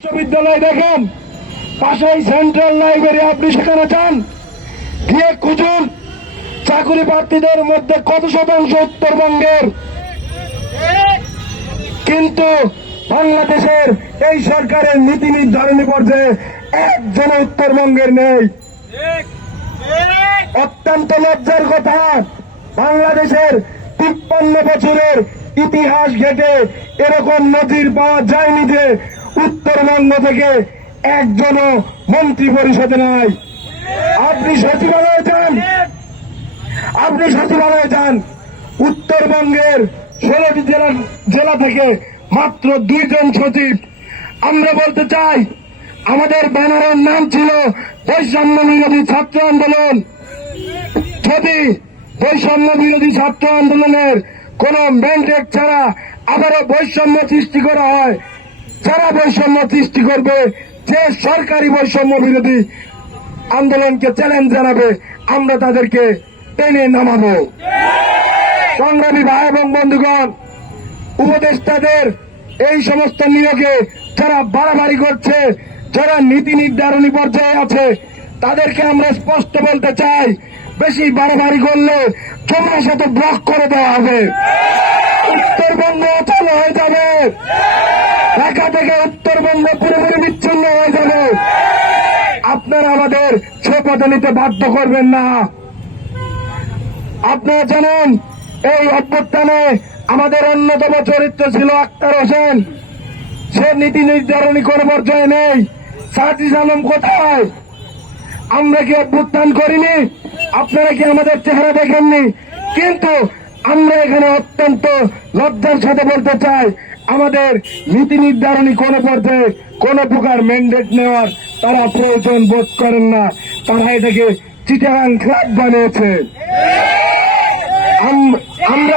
বিশ্ববিদ্যালয় দেখেন, পাশেই সেন্ট্রাল লাইব্রেরি। আপনি সেখানে যান, গিয়ে খুঁজুন চাকরি প্রার্থীদের মধ্যে কত শতাংশ উত্তরবঙ্গের। কিন্তু বাংলাদেশের এই সরকারের নীতি নির্ধারণী পর্যায়ে একজন উত্তরবঙ্গের নেই। অত্যন্ত লজ্জার কথা, বাংলাদেশের 53 বছরের ইতিহাস ঘেটে এরকম নজির পাওয়া যায়নি যে উত্তরবঙ্গ থেকে একজনও মন্ত্রী পরিষদে নাই। আপনি সচিবালয়ে যান, উত্তরবঙ্গের 16টি জেলা থেকে মাত্র 2 জন সচিব। আমরা বলতে চাই, আমাদের ব্যানারের নাম ছিল বৈষম্য বিরোধী ছাত্র আন্দোলন। যদি বৈষম্য বিরোধী ছাত্র আন্দোলনের কোন ম্যান্ডেট ছাড়া আবারও বৈষম্য সৃষ্টি করা হয়, যারা বৈষম্য সৃষ্টি করবে, যে সরকারি বৈষম্য বিরোধী আন্দোলনকে চ্যালেঞ্জ জানাবে, আমরা তাদেরকে টেনে নামাবো। সংগ্রামী ভাই এবং বন্ধুগণ, উপদেষ্টাদের এই সমস্ত নিয়োগে যারা বাড়াবাড়ি করছে, যারা নীতি নির্ধারণী পর্যায়ে আছে, তাদেরকে আমরা স্পষ্ট বলতে চাই, বেশি বাড়াবাড়ি করলে তোমার সাথে ব্লক করে দেওয়া হবে। উত্তরবঙ্গ অচল হয়ে যাবে, ঢাকা থেকে উত্তরবঙ্গ পুরোপুরি বিচ্ছিন্ন হয়ে যাবে। আপনারা আমাদের শপথ নিতে বাধ্য করবেন না। আপনারা জানেন, এই অভ্যুত্থানে আমাদের অন্যতম চরিত্র ছিল আক্তার হোসেন। সে নীতি নির্ধারণী কোন পর্যায়ে নেই। সাজিদ আলম কোথায়? আমরা কি অভ্যুত্থান করিনি? আপনারা কি আমাদের চেহারা দেখেননি? কিন্তু আমরা এখানে অত্যন্ত লজ্জার সাথে বলতে চাই, আমাদের নীতি নির্ধারণী কোন পর্যায়ে কোন প্রকার ম্যান্ডেট নেওয়ার তারা প্রয়োজন বোধ করেন না। তারা এটাকে চিটাগাং ক্লাব বানিয়েছে। আমরা